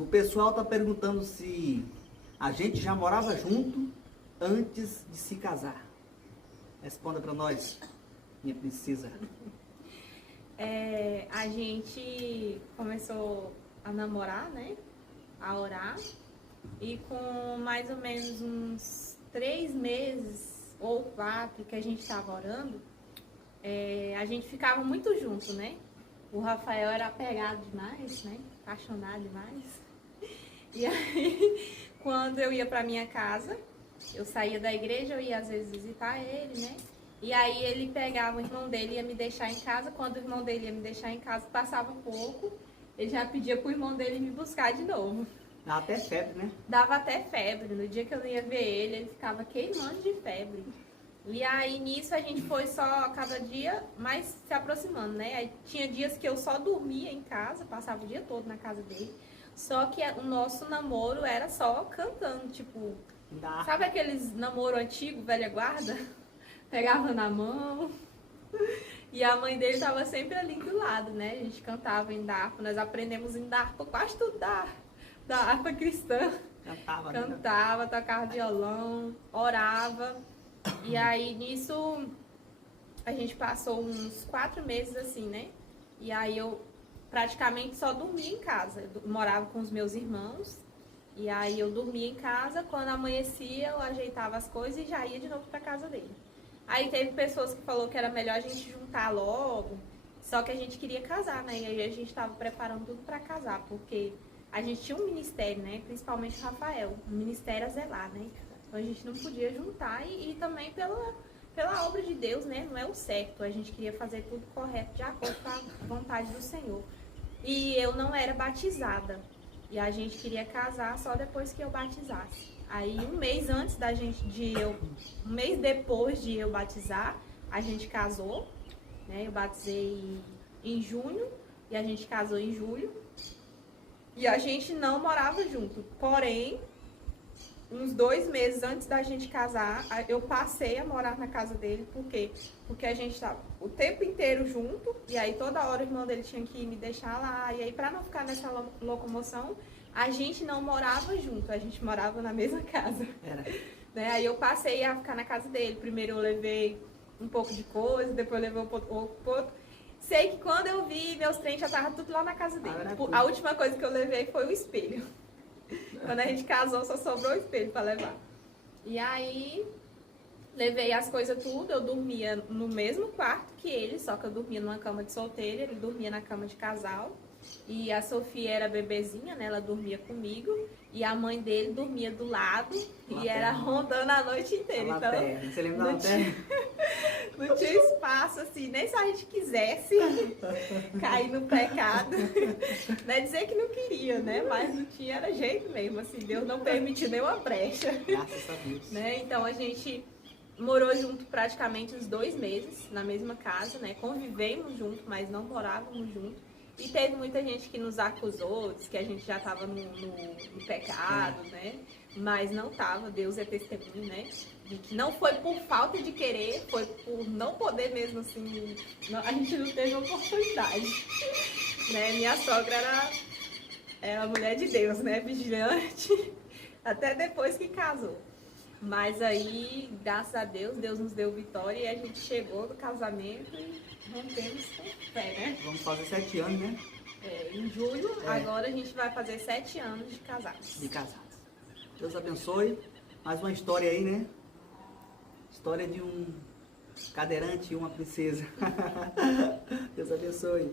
O pessoal tá perguntando se a gente já morava junto antes de se casar. Responda para nós, minha princesa. A gente começou a namorar, né? A orar. E com mais ou menos uns 3 meses ou 4 que a gente estava orando, a gente ficava muito junto, né? O Rafael era apegado demais, né? Apaixonado demais. E aí, quando eu ia pra minha casa, eu saía da igreja, eu ia às vezes visitar ele, né? E aí ele pegava o irmão dele e ia me deixar em casa. Quando o irmão dele ia me deixar em casa, passava um pouco, ele já pedia pro irmão dele me buscar de novo. Dá até febre, né? Dava até febre. No dia que eu ia ver ele, ele ficava queimando de febre. E aí nisso a gente foi só cada dia mais se aproximando, né? Aí tinha dias que eu só dormia em casa, passava o dia todo na casa dele. Só que o nosso namoro era só cantando, tipo, sabe aqueles namoro antigo, velha guarda? Pegava na mão. E a mãe dele tava sempre ali do lado, né? A gente cantava em harpa, nós aprendemos em harpa, quase tudo da harpa cristã. Cantava, tocava violão, orava. E aí nisso a gente passou uns 4 meses assim, né? E aí eu praticamente só dormia em casa. Eu morava com os meus irmãos. E aí eu dormia em casa, quando amanhecia eu ajeitava as coisas e já ia de novo pra casa dele. Aí teve pessoas que falou que era melhor a gente juntar logo, só que a gente queria casar, né? E aí a gente tava preparando tudo pra casar, porque a gente tinha um ministério, né? Principalmente o Rafael, um ministério a zelar, né? Então a gente não podia juntar e também pela obra de Deus, né? Não é o certo, a gente queria fazer tudo correto, de acordo com a vontade do Senhor. E eu não era batizada. E a gente queria casar só depois que eu batizasse. Aí um mês antes um mês depois de eu batizar, a gente casou, né? Eu batizei em junho e a gente casou em julho. E a gente não morava junto. Porém, uns 2 meses antes da gente casar, eu passei a morar na casa dele. Por quê? Porque a gente estava o tempo inteiro junto, e aí toda hora o irmão dele tinha que me deixar lá. E aí, para não ficar nessa locomoção, a gente não morava junto, a gente morava na mesma casa. Né? Aí eu passei a ficar na casa dele. Primeiro eu levei um pouco de coisa, depois eu levei um pouco. Sei que quando eu vi, meus trens já estavam tudo lá na casa dele. A última coisa que eu levei foi o espelho. Quando a gente casou, só sobrou o espelho para levar. E aí, levei as coisas tudo. Eu dormia no mesmo quarto que ele, só que eu dormia numa cama de solteiro, ele dormia na cama de casal. E a Sofia era bebezinha, né? Ela dormia comigo. E a mãe dele dormia do lado e era rondando a noite inteira. Então, você lembra da lanterna? Não tinha espaço, assim, nem se a gente quisesse cair no pecado. Não é dizer que não queria, né? Mas não tinha, era jeito mesmo, assim, Deus não permitiu nenhuma brecha. Graças a Deus. Né? Então a gente morou junto praticamente uns 2 meses na mesma casa, né? Convivemos junto, mas não morávamos juntos. E teve muita gente que nos acusou, disse que a gente já estava no pecado, né? Mas não estava, Deus é testemunho, né? De que não foi por falta de querer, foi por não poder mesmo, assim, a gente não teve oportunidade. Né? Minha sogra era mulher de Deus, né? Vigilante, até depois que casou. Mas aí, graças a Deus, Deus nos deu vitória e a gente chegou no casamento e rompemos com fé, né? Vamos fazer 7 anos, né? Em julho, agora a gente vai fazer 7 anos de casados. Deus abençoe. Mais uma história aí, né? História de um cadeirante e uma princesa. Deus abençoe.